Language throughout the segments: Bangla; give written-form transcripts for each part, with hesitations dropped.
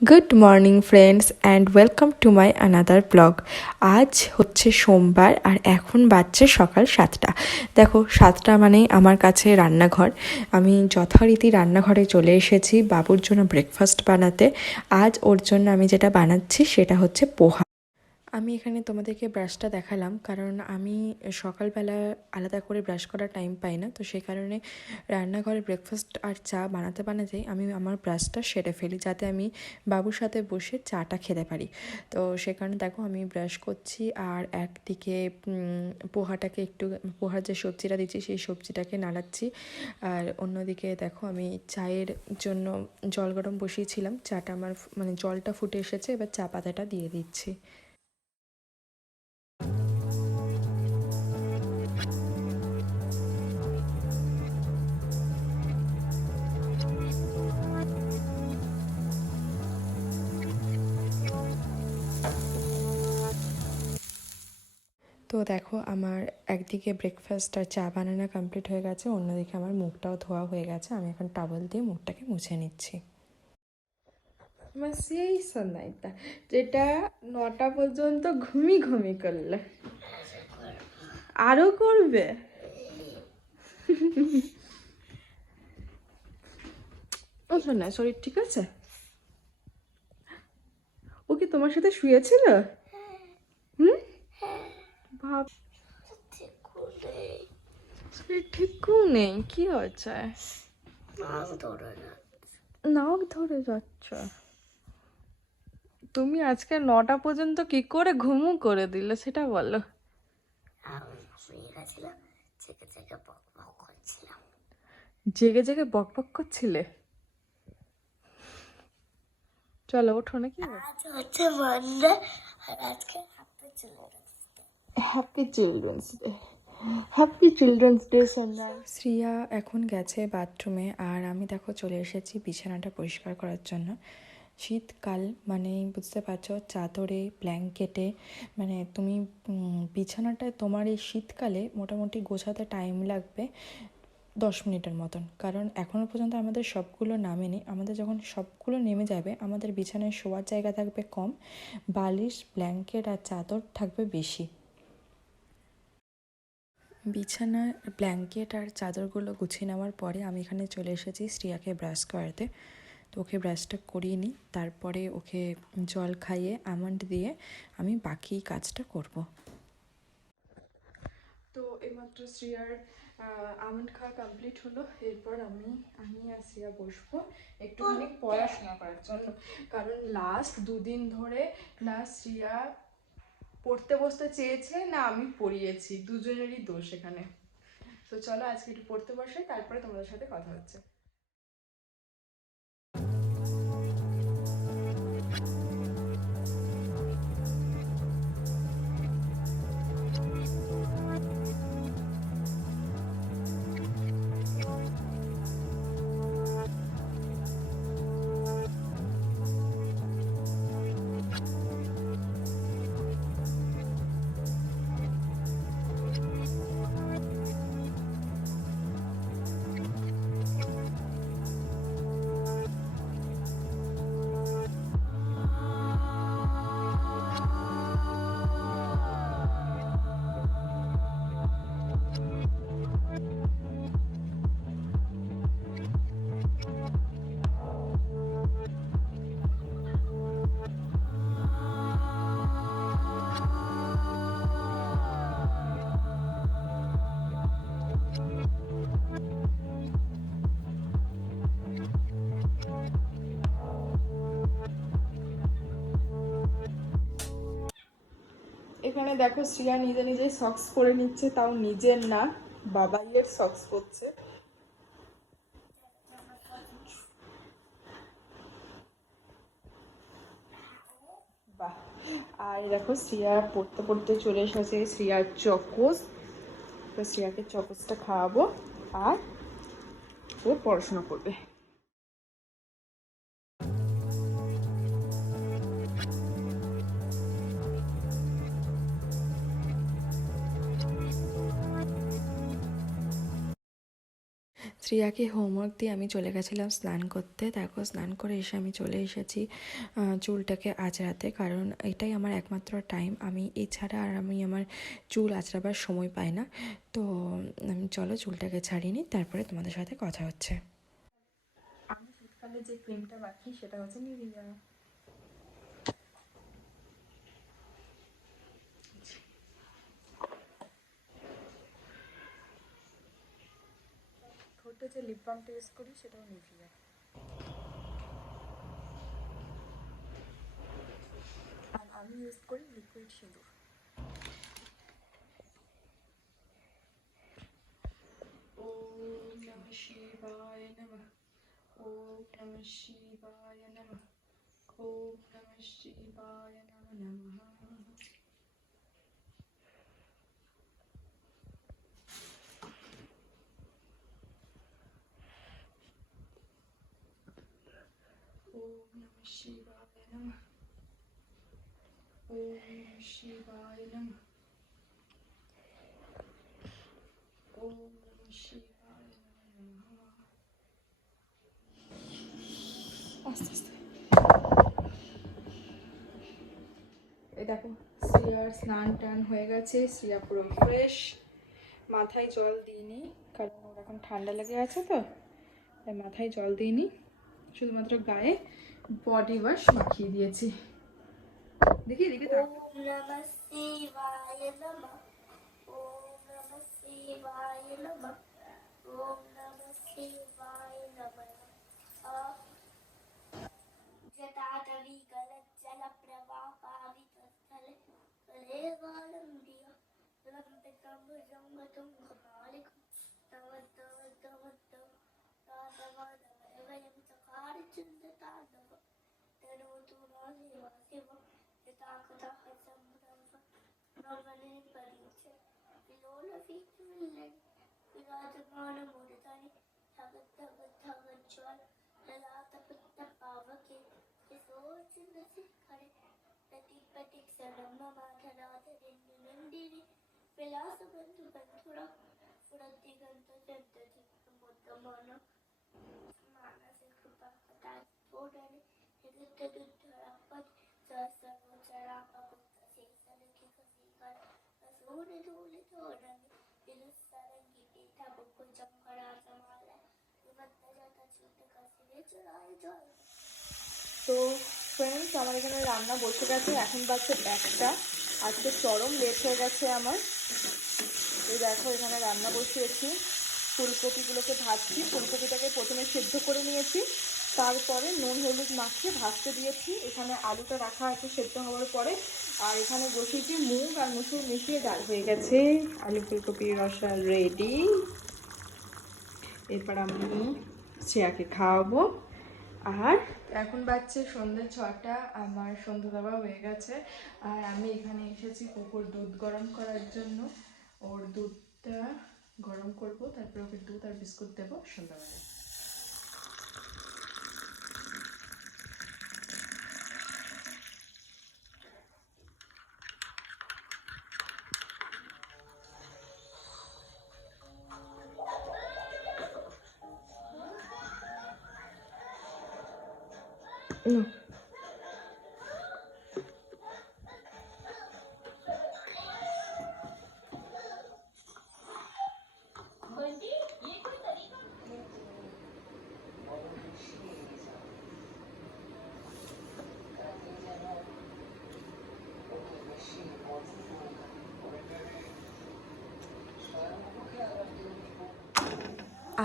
Good morning friends and welcome to my another blog. আজ হচ্ছে সোমবার আর এখন বাজছে সকাল 7টা। দেখো 7টা মানেই আমার কাছে রান্নাঘর। আমি যথারীতি রান্নাঘরে চলে এসেছি বাবুর জন্য ব্রেকফাস্ট বানাতে। আজ ওর জন্য আমি যেটা বানাচ্ছি সেটা হচ্ছে পোহা। আমি এখানে তোমাদেরকে ব্রাশটা দেখালাম কারণ আমি সকালবেলা আলাদা করে ব্রাশ করার টাইম পাই না, তো সেই কারণে রান্নাঘরে ব্রেকফাস্ট আর চা বানাতে বানাতেই আমি আমার ব্রাশটা সেরে ফেলি যাতে আমি বাবুর সাথে বসে চাটা খেতে পারি। তো সে কারণে দেখো আমি ব্রাশ করছি আর একদিকে পোহাটাকে একটু পোহার যে সবজিটা দিচ্ছি সেই সবজিটাকে নাড়াচ্ছি, আর অন্যদিকে দেখো আমি চায়ের জন্য জল গরম বসিয়েছিলাম। চাটা আমার মানে জলটা ফুটে এসেছে, এবার চা পাতাটা দিয়ে দিচ্ছি। তো দেখো আমার একদিকে ব্রেকফাস্ট আর চা বানানো কমপ্লিট হয়ে গেছে, অন্যদিকে আমার মুখটাও ধোয়া হয়ে গেছে। আমি এখন টাওয়েল দিয়ে মুখটাকে মুছে নিচ্ছি। আমার সেই সন্ধ্যাটা যেটা 9টা পর্যন্ত ঘুমি করলে আরও করবে। ও শোনা, শরীর ঠিক আছে? ও কি তোমার সাথে শুয়েছিল? হুম, ভাব শরীর ঠিকও নেই, কি হয়েছে? নাক ধরে যাচ্ছে। তুমি আজকে 9টা পর্যন্ত কি করে ঘুমু করে দিলে সেটা বলো। জেগে জেগে বক বক করছিলে? চলো ওঠো নাকি। Happy children's day. Happy children's day সন্ধ্যা। শ্রিয়া এখন গেছে বাথরুমে আর আমি দেখো চলে এসেছি বিছানাটা পরিষ্কার করার জন্য। শীতকাল মানে বুঝতে পারছো, চাদরে ব্ল্যাঙ্কেটে মানে তুমি বিছানাটায় তোমার এই শীতকালে মোটামুটি গোছাতে টাইম লাগবে 10 মিনিটের মতন, কারণ এখনও পর্যন্ত আমাদের সবগুলো নামেনি। আমাদের যখন সবগুলো নেমে যাবে আমাদের বিছানায় শোয়ার জায়গা থাকবে কম, বালিশ ব্ল্যাঙ্কেট আর চাদর থাকবে বেশি। বিছানার ব্ল্যাঙ্কেট আর চাদরগুলো গুছিয়ে নেওয়ার পরে আমি এখানে চলে এসেছি শ্রিয়াকে ব্রাশ করাতে। তো ওকে ব্রাশটা করিয়ে নিই, তারপরে ওকে জল খাইয়ে আমন্ড দিয়ে আমি বাকি কাজটা করব। তো এইমাত্র শ্রিয়ার আমন্ড খাওয়া কমপ্লিট হলো। এরপর আমি আর শ্রিয়া বসবো একটুখানি পড়াশোনা করার জন্য, কারণ লাস্ট 2 দিন ধরে না শ্রিয়া পড়তে বসতে চেয়েছে না আমি পড়িয়েছি, দুজনেরই দোষ এখানে। তো চলো আজকে একটু পড়তে বসে, তারপরে তোমাদের সাথে কথা হচ্ছে। এখানে দেখো শ্রিয়া নিজে নিজেই সক্স পরে নিচ্ছে, তাও নিজের না, বাবাইয়ের সক্স পরছে। বাহ। আর দেখো শ্রিয়া পড়তে পড়তে চলে এসেছে শ্রিয়ার চকোস। তো শ্রিয়াকে চকোসটা খাওয়াবো আর ও পড়াশোনা করবে। শ্রিয়াকে হোমওয়ার্ক দিয়ে আমি চলে গেছিলাম স্নান করতে। দেখো স্নান করে এসে আমি চলে এসেছি চুলটাকে আঁচড়াতে, কারণ এটাই আমার একমাত্র টাইম। আমি এছাড়া আর আমার চুল আঁচড়াবার সময় পাই না। তো আমি চলো চুলটাকে ছাড়িয়ে নিই, তারপরে তোমাদের সাথে কথা হচ্ছে। আমি শীতকালে যে ক্রিমটা মাখি সেটা হচ্ছে নিভিয়া। ঠোঁটে যে লিপ বামটা ইউজ করি সেটাও নিভিয়া। আর আমি ইউজ করি লিকুইড সিঁদুর। ওম নমঃ শিবায় নমঃ। ওম নমঃ শিবায় নমঃ। ওম নমঃ শিবায় নমঃ। ওম নমঃ শিবায় নমঃ। ওম নমঃ শিবায় নমঃ। ওম নমঃ শিবায় নমঃ। আস্তে আস্তে। এই দেখো শ্রিয়ার স্নান টান হয়ে গেছে, শ্রিয়া পুরো ফ্রেশ। মাথায় জল দিইনি কারণ ওর এখন ঠান্ডা লেগে আছে, তো তাই মাথায় জল দিইনি, শুধুমাত্র গায়ে বডি ওয়াশ মাখিয়ে দিয়েছি। দেখি দেখি ওম নমঃ শিবায় নমঃ। ওম নমঃ শিবায় নমঃ। ওম নমঃ শিবায় নমঃ। जटाटवी गलज्जल प्रवाहावितस्थले कलेवालम्बिया लम्बितं भुजङ्गतं कपालिकं तव तव तव तव राधवादवयं चकारचिन्दतादव तनोतु नो शिव शिव यथाकथः सम्भ्रम नवने परीच विलोलवीतिविल्लनि विराजमानमूर्धनि धगत् धगत् धगज्ज्वल ललाटपित्तपावके यशोचिन्दसि हरे प्रतिपटिक सरम्ममाधराधरिन्दिनि विलासबन्धुबन्धुरा फुरद्दिगन्तजन्तति बुद्धमान मानसे कृपाकटाक्षोदने निरुद्धदुद्धरापद सहस्रगोचरापगुप्तशेषलिखितशीकर असूरिधूलितोदने विदुस्सरङ्गिपीठबुकुजङ्कराजमालय विमत्तजतच्युतकसिरे चुराय जय। তো ফ্রেন্ডস, আমার এখানে রান্না বসে গেছে, এখন বাজছে 1টা। আজকে চরম লেট হয়ে গেছে আমার। এই দেখো এখানে রান্না বসিয়েছি, ফুলকপিগুলোকে ভাজছি। ফুলকপিটাকে প্রথমে সেদ্ধ করে নিয়েছি, তারপরে নুন হলুদ মাখিয়ে ভাজতে দিয়েছি। এখানে আলুটা রাখা আছে সেদ্ধ হওয়ার পরে, আর এখানে বসিয়েছি মুগ আর মুসুর মিশিয়ে ডাল হয়ে গেছে। আলু ফুলকপির রসা রেডি। এরপর আমি শ্রেয়াকে খাওয়াবো। আর এখন বাজছে সন্ধ্যে 6টা, আমার সন্ধ্যা দেওয়া হয়ে গেছে। আর আমি এখানে এসেছি কুকুর দুধ গরম করার জন্য। ওর দুধটা গরম করব, তারপরে ওকে দুধ আর বিস্কুট দেবো সন্ধ্যাবেলা।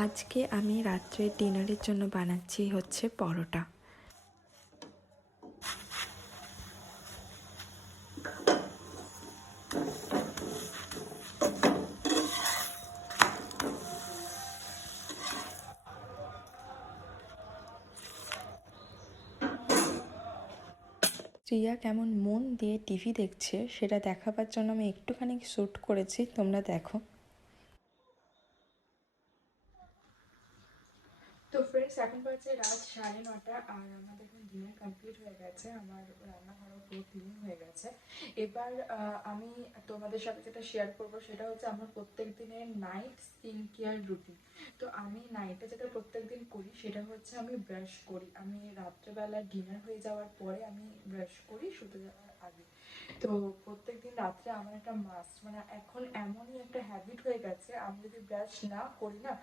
আজকে আমি রাত্রে ডিনারের জন্য বানাচ্ছি হচ্ছে পরোটা। শ্রিয়া কেমন মন দিয়ে টিভি দেখছে সেটা দেখাবার জন্য আমি একটুখানি শ্যুট করেছি, তোমরা দেখো। তো ফ্রেন্ডস, এখন বাজে রাত 9:30 আর আমাদের এখন ডিনার কমপ্লিট কমপ্লিট হয়ে গেছে, আমার রান্নাঘরও পুরো ক্লিন হয়ে গেছে। এবার আমি তোমাদের সাথে যেটা শেয়ার করব সেটা হচ্ছে আমার প্রত্যেক দিনের নাইট স্কিন কেয়ার রুটিন। তো আমি নাইটে যেটা প্রত্যেক দিন করি সেটা হচ্ছে আমি ব্রাশ করি। আমি রাত্রেবেলা ডিনার হয়ে যাওয়ার পরে আমি ব্রাশ করি শুতে যাওয়ার আগে। তো প্রত্যেক দিন রাত্রে আমার একটা মাস্ট, মানে এখন এমনই একটা হ্যাবিট হয়ে গেছে, আমি যদি ব্রাশ না করি না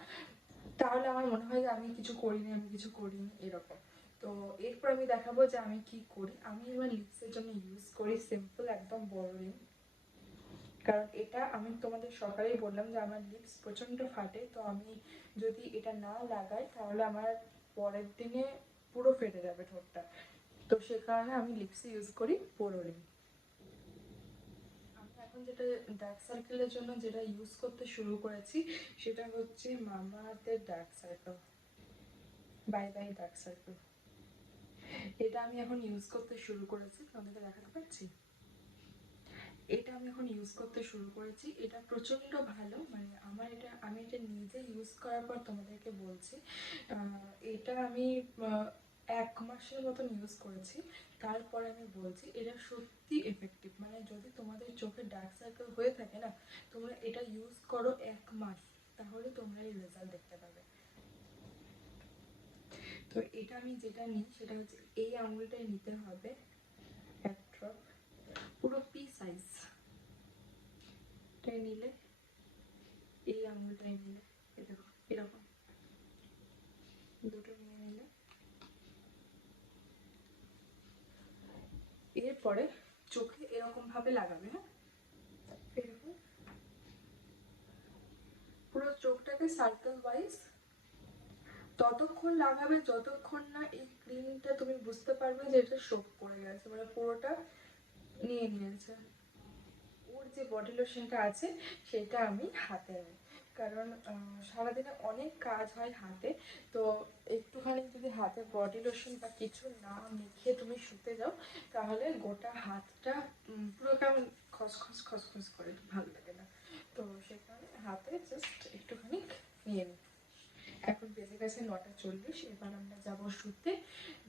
তাহলে আমার মনে হয় যে আমি কিছু করিনি, আমি কিছু করিনি এরকম। তো এরপর আমি দেখাবো যে আমি কি করি। আমি এবার লিপসের জন্য ইউজ করি সিম্পল একদম বোরোলিন। কারণ এটা আমি তোমাদের সকালেই বললাম যে আমার লিপস প্রচণ্ড ফাটে, তো আমি যদি এটা না লাগাই তাহলে আমার পরের দিনে পুরো ফেটে যাবে ঠোঁটটা। তো সে কারণে আমি লিপসে ইউজ করি বোরোলিন। আমি এখন যেটা ডার্ক সার্কেলের জন্য যেটা ইউজ করতে শুরু করেছি সেটা হচ্ছে মামা আর্থের dark circle, bye bye dark circle. এটা আমি এখন ইউজ করতে শুরু করেছি, তোমাদেরকে দেখাতে পারছি। এটা আমি এখন ইউজ করতে শুরু করেছি, এটা প্রচণ্ড ভালো, মানে আমার এটা আমি এটা নিজে ইউজ করার পর তোমাদেরকে বলছি। এটা আমি 1 মাসের মতন ইউজ করেছি, তারপর আমি বলছি এটা সত্যি এফেক্টিভ। মানে যদি তোমাদের চোখে ডার্ক সার্কেল হয়ে থাকে না, তোমরা এটা ইউজ করো 1 মাস, তাহলে তোমরা এই রেজাল্ট দেখতে পাবে। তো এটা আমি যেটা নিই সেটা হচ্ছে এই আঙুলটাই নিতে হবে, এক ড্রপ, পুরো পি সাইজ নিলে, এই আঙুলটাই নিলে, এই দেখো এরকম দুটো নিয়ে নিলে, এরপরে চোখে এরকম ভাবে লাগাবে। হ্যাঁ, এরকম পুরো চোখটাকে সার্কেল ওয়াইজ ততক্ষণ লাগাবে যতক্ষণ না এই ক্রিমটা তুমি বুঝতে পারবে যে এটা সোপ করে গেছে, মানে পুরোটা নিয়ে নিয়েছে। ওর যে বডি লোশনটা আছে সেটা আমি হাতে নিই, কারণ সারাদিনে অনেক কাজ হয় হাতে। তো একটুখানি যদি হাতে বডি লোশন বা কিছু না মেখে তুমি শুতে যাও তাহলে গোটা হাতটা পুরো কেমন খসখস খসখস করে, ভালো লাগে না। তো সেই কারণে হাতে জাস্ট একটুখানি নিয়ে নিই। এখন বেজে গেছে 9টা 40, এবার আমরা যাবো শুতে।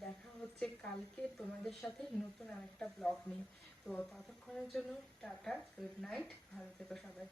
দেখা হচ্ছে কালকে তোমাদের সাথে নতুন আরেকটা ব্লগ নিয়ে। তো ততক্ষণের জন্য টাটা, গুড নাইট, ভালো থেকো সবাই।